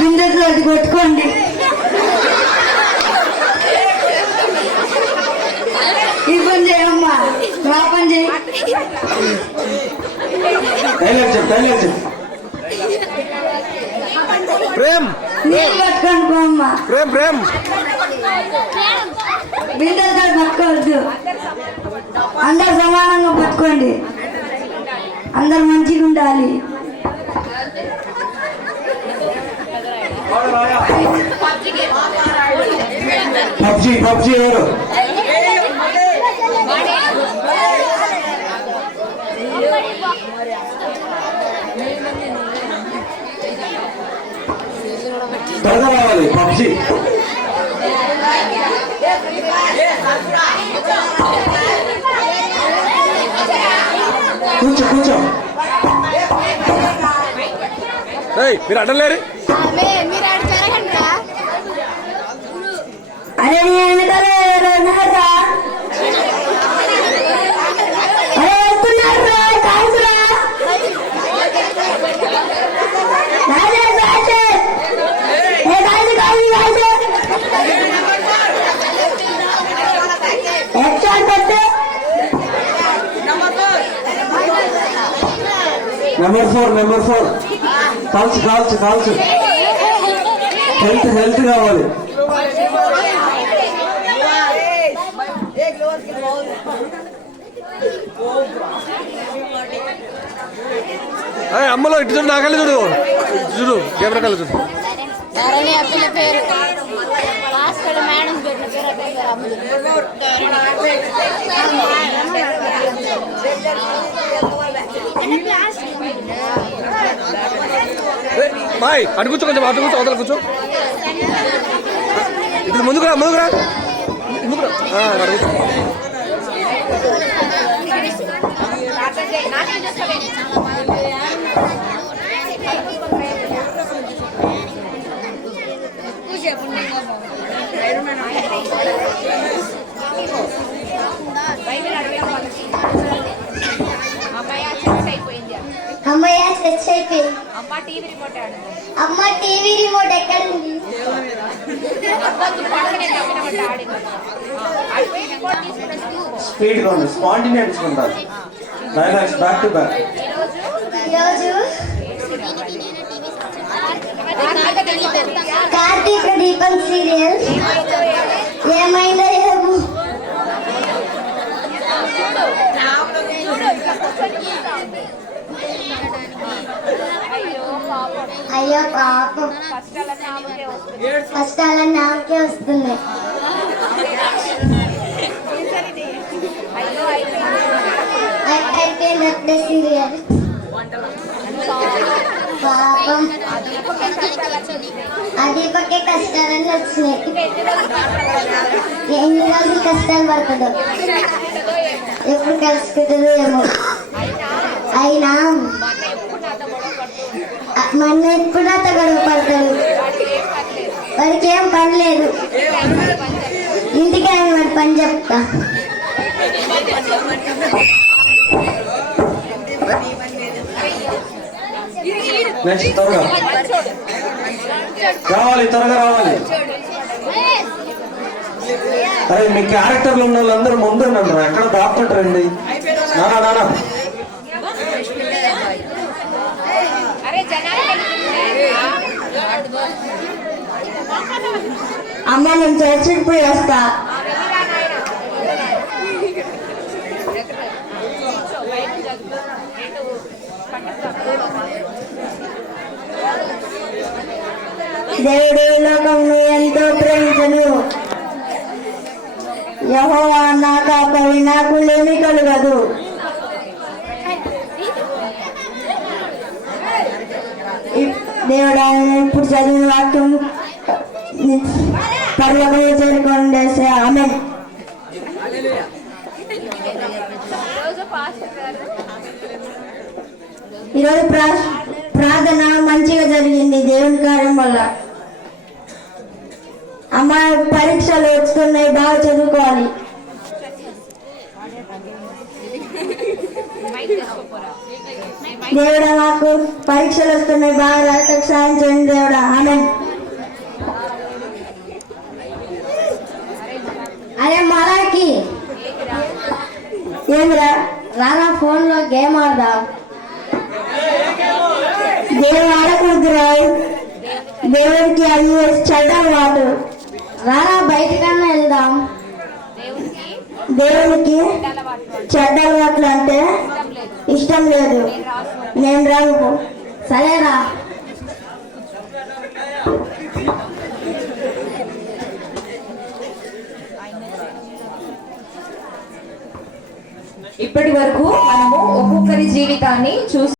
బిందెట్లో అది కొట్టుకోండి. ఈ పని చేయమ్మా, నా పని చేయి. ప్రేమ్ నీళ్ళు పట్టుకొని పోమ్మా. ప్రేమ్ ప్రేమ్ బిందెలతో పట్టుకోవద్దు, అందరు సమానంగా పట్టుకోండి, అందరు మంచిగా ఉండాలి. పబ్జీ పబ్జీ ఎవరు త్వరగా రావాలి. పబ్జీ కూర్చో కూర్చో. మీరు అడ్డలేరు. అరే నెంబర్ 4 కాల్చు కాల్చు కాల్చు. హెల్త్ కావాలి. అమ్మలో ఇటు చూడు, నా కళ్ళు చూడు, చూడు కెమెరా కళ్ళు చూడు. బాయ్ అటు కూర్చో, కొంచెం అటు కూర్చో, అవతల కూర్చో. ఇప్పుడు ముందుకురా ముందుకురా ముందుకురా. అడుగుతా అమ్మయ్య సెట్ అయిపోయింది. అమ్మ టీవీ రిమోట్ ఎక్కడ ఉంది? స్పీడ్ గా ఉంది, స్పాంటినియస్ ఉంటారు. Dialogues back to back. ఈరోజు కార్తీక దీపం సీరియల్ ఏమైందో ఏమో. అయ్యో పాపం, కష్టాలన్నీ నాకే వస్తున్నాయి. అయిపోయింది సీరియల్. పాపం అదీపకే కష్టాలన్నీ వచ్చినాయి. ఎన్ని రోజులు కష్టాలు పడుతుందో, ఎప్పుడు కలుసుకుంటుందో ఏమో. అయినా మన ఎప్పుడు అంత గొడవ పడతాడు, వాడికి ఏం పని లేదు. ఇంటికి ఆయన వాడి పని చెప్తా. నెక్స్ట్ త్వరగా రావాలి. అరే మీ క్యారెక్టర్లు ఉన్న వాళ్ళందరూ ముందున్నారు, ఎక్కడ దాక్కుంటారండి. నానా అమ్మ నేను చర్చికి పోయి వస్తా. దేవుడు లోకంను ఎంతో ప్రేమించను, యెహోవా నా కాపరి, నాకు లేమి కలుగదు. దేవుడు ఆయన ఇప్పుడు చదివిన వాక్యం పర్లోకంలో చేరుకోండి. ఆమె ఈరోజు ప్రార్థన మంచిగా జరిగింది దేవుని కార్యం వల్ల. అమ్మ పరీక్షలు వస్తున్నాయి, బాగా చదువుకోవాలి. దేవుడా మాకు పరీక్షలు వస్తున్నాయి, బాగా రాయటకు సాయం చేయండి దేవుడా. ఆమెన్. అరే మరాకి ఏంద్రా రానా ఫోన్ లో గేమ్ ఆడదాం. గేమ్ ఆడకూడదురా, దేవుడికి అది చెడ్డ వాడు. రారా బయటకన్నా వెళ్దాం. దేవునికి చెడ్డ అలవాట్లు అంటే ఇష్టం లేదు, నేను రాను. సరేరా. ఇప్పటి వరకు మనము ఒక్కొక్కరి జీవితాన్ని చూసి